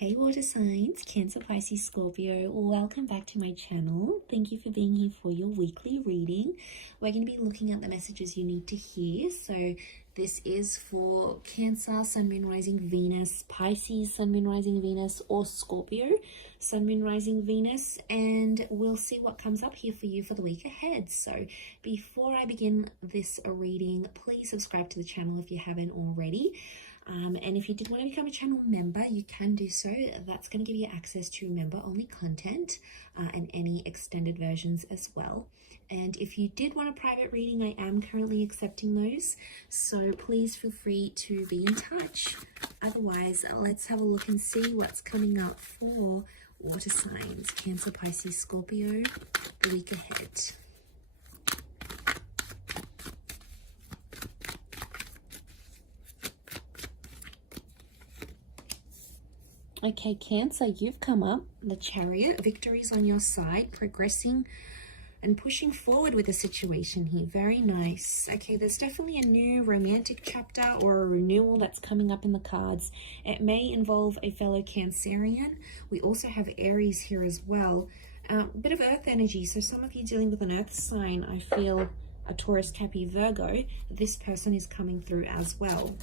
Hey water signs, Cancer, Pisces, Scorpio, welcome back to my channel. Thank you for being here for your weekly reading. We're going to be looking at the messages you need to hear. So this is for Cancer, Sun, Moon, Rising, Venus, Pisces, Sun, Moon, Rising, Venus, or Scorpio, Sun, Moon, Rising, Venus, and we'll see what comes up here for you for the week ahead. So before I begin this reading, please subscribe to the channel if you haven't already. And if you did want to become a channel member, you can do so. That's going to give you access to member-only content and any extended versions as well. And if you did want a private reading, I am currently accepting those. So please feel free to be in touch. Otherwise, let's have a look and see what's coming up for water signs, Cancer, Pisces, Scorpio, the week ahead. Okay, Cancer, you've come up, the Chariot, victories on your side, progressing and pushing forward with the situation here. Very nice. Okay, there's definitely a new romantic chapter or a renewal that's coming up in the cards. It may involve a fellow Cancerian. We also have Aries here as well. A bit of earth energy, so some of you dealing with an earth sign, I feel a Taurus, Capricorn, Virgo, this person is coming through as well.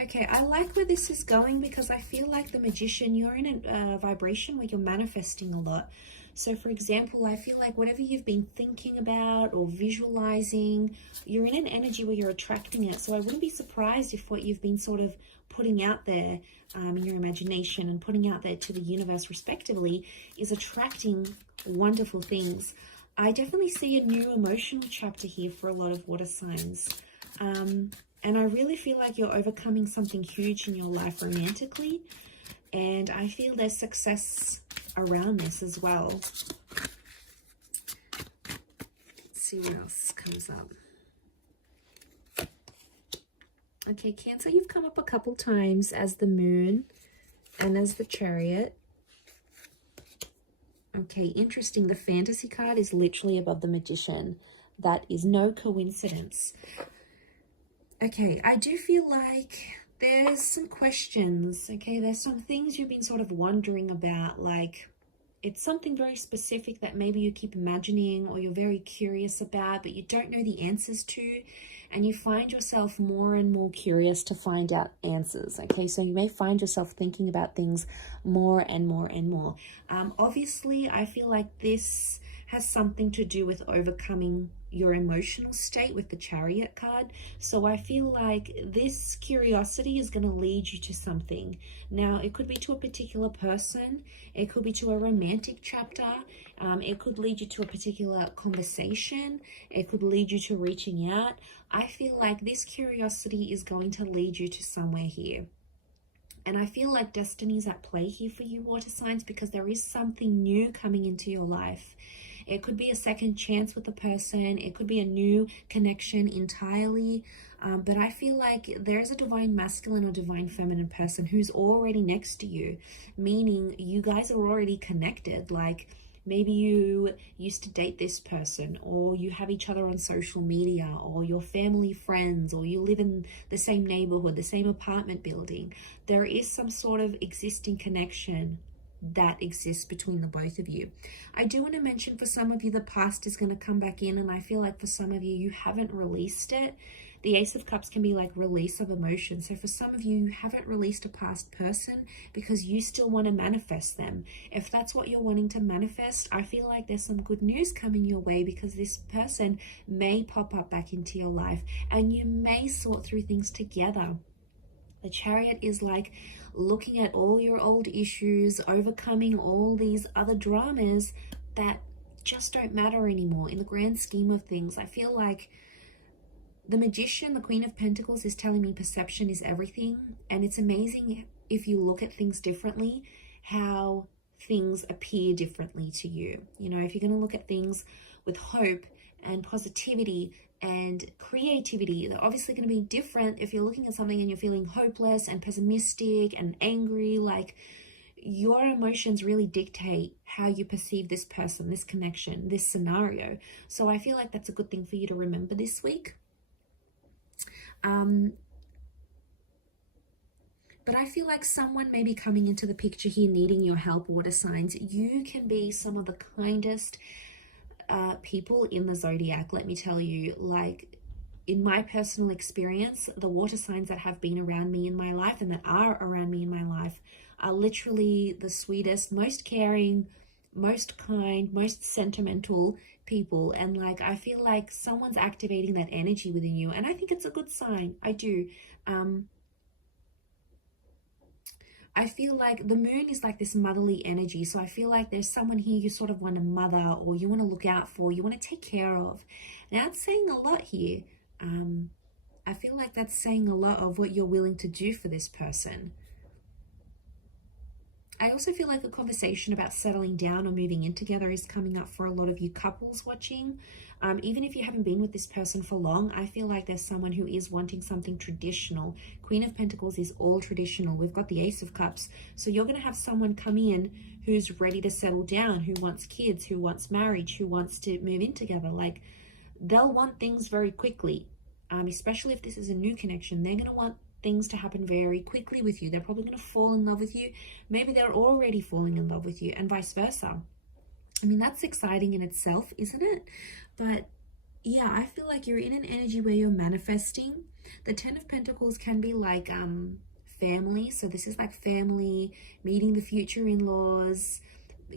Okay, I like where this is going because I feel like the Magician, you're in a vibration where you're manifesting a lot. So for example, I feel like whatever you've been thinking about or visualizing, you're in an energy where you're attracting it. So I wouldn't be surprised if what you've been sort of putting out there in your imagination and putting out there to the universe respectively is attracting wonderful things. I definitely see a new emotional chapter here for a lot of water signs. And I really feel like you're overcoming something huge in your life romantically. And I feel there's success around this as well. Let's see what else comes up. Okay, Cancer, you've come up a couple times as the Moon and as the Chariot. Okay, interesting. The Fantasy card is literally above the Magician. That is no coincidence. Okay, I do feel like there's some questions, okay? There's some things you've been sort of wondering about, like it's something very specific that maybe you keep imagining or you're very curious about, but you don't know the answers to, and you find yourself more and more curious to find out answers, okay? So you may find yourself thinking about things more and more and more. Obviously, I feel like this has something to do with overcoming your emotional state with the Chariot card. So I feel like this curiosity is going to lead you to something. Now, it could be to a particular person. It could be to a romantic chapter. It could lead you to a particular conversation. It could lead you to reaching out. I feel like this curiosity is going to lead you to somewhere here. And I feel like destiny is at play here for you, water signs, because there is something new coming into your life. It could be a second chance with the person. It could be a new connection entirely. But I feel like there's a divine masculine or divine feminine person who's already next to you, meaning you guys are already connected. Like maybe you used to date this person, or you have each other on social media, or you're family friends, or you live in the same neighborhood, the same apartment building. There is some sort of existing connection that exists between the both of you. I do want to mention for some of you, the past is going to come back in, and I feel like for some of you, you haven't released it. The Ace of Cups can be like release of emotion. So for some of you, you haven't released a past person because you still want to manifest them. If that's what you're wanting to manifest, I feel like there's some good news coming your way because this person may pop up back into your life and you may sort through things together. The Chariot is like looking at all your old issues, overcoming all these other dramas that just don't matter anymore in the grand scheme of things. I feel like the Magician, the Queen of Pentacles, is telling me perception is everything. And it's amazing if you look at things differently, how things appear differently to you. You know, if you're going to look at things with hope and positivity and creativity, they're obviously going to be different if you're looking at something and you're feeling hopeless and pessimistic and angry. Like your emotions really dictate how you perceive this person, this connection, this scenario. So I feel like that's a good thing for you to remember this week. But I feel like someone may be coming into the picture here needing your help, water signs. You can be some of the kindest people in the zodiac, let me tell you. Like, in my personal experience, the water signs that have been around me in my life and that are around me in my life are literally the sweetest, most caring, most kind, most sentimental people. And like, I feel like someone's activating that energy within you, and I think it's a good sign. I do. I feel like the moon is like this motherly energy. So I feel like there's someone here you sort of want to mother, or you want to look out for, you want to take care of. Now it's saying a lot here. I feel like that's saying a lot of what you're willing to do for this person. I also feel like a conversation about settling down or moving in together is coming up for a lot of you couples watching. Even if you haven't been with this person for long, I feel like there's someone who is wanting something traditional. Queen of Pentacles is all traditional. We've got the Ace of Cups. So you're going to have someone come in who's ready to settle down, who wants kids, who wants marriage, who wants to move in together. Like, they'll want things very quickly, especially if this is a new connection. They're going to want things to happen very quickly with you. They're probably going to fall in love with you. Maybe they're already falling in love with you, and vice versa. I mean, that's exciting in itself, isn't it? But yeah, I feel like you're in an energy where you're manifesting. The 10 of Pentacles can be like family. So this is like family, meeting the future in-laws,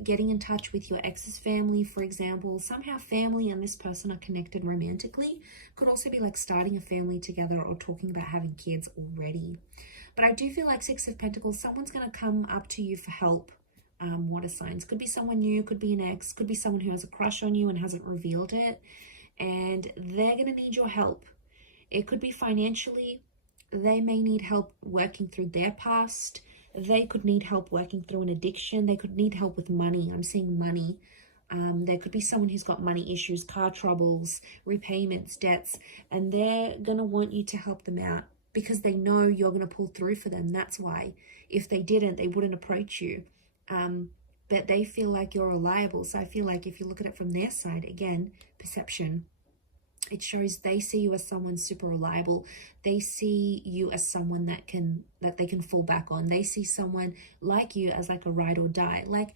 getting in touch with your ex's family, for example. Somehow family and this person are connected romantically. Could also be like starting a family together or talking about having kids already. But I do feel like 6 of Pentacles, someone's going to come up to you for help. Water signs. Could be someone new, could be an ex, could be someone who has a crush on you and hasn't revealed it, and they're going to need your help. It could be financially. They may need help working through their past. They could need help working through an addiction. They could need help with money. I'm seeing money. There could be someone who's got money issues, car troubles, repayments, debts, and they're going to want you to help them out because they know you're going to pull through for them. That's why. If they didn't, they wouldn't approach you. But they feel like you're reliable. So I feel like if you look at it from their side, again, perception, it shows they see you as someone super reliable. They see you as someone that they can fall back on. They see someone like you as like a ride or die. Like,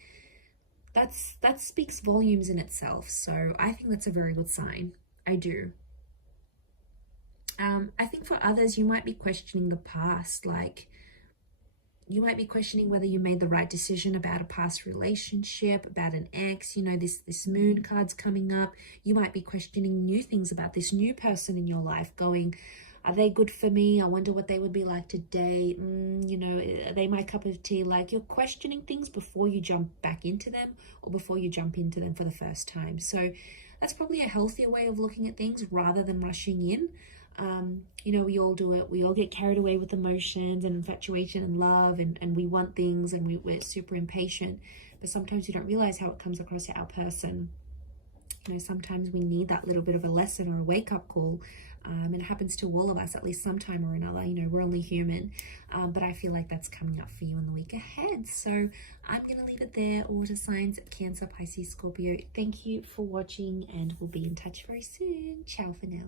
that speaks volumes in itself. So I think that's a very good sign. I do. I think for others, you might be questioning the past. Like, you might be questioning whether you made the right decision about a past relationship, about an ex. You know, this moon card's coming up. You might be questioning new things about this new person in your life, going, are they good for me? I wonder what they would be like today. You know, are they my cup of tea? Like, you're questioning things before you jump back into them or before you jump into them for the first time. So that's probably a healthier way of looking at things rather than rushing in. You know, we all do it. We all get carried away with emotions and infatuation and love, and we want things, and we're super impatient. But sometimes we don't realize how it comes across to our person. You know, sometimes we need that little bit of a lesson or a wake-up call. And it happens to all of us at least sometime or another. You know, we're only human. But I feel like that's coming up for you in the week ahead. So I'm going to leave it there. Water signs, Cancer, Pisces, Scorpio. Thank you for watching, and we'll be in touch very soon. Ciao for now.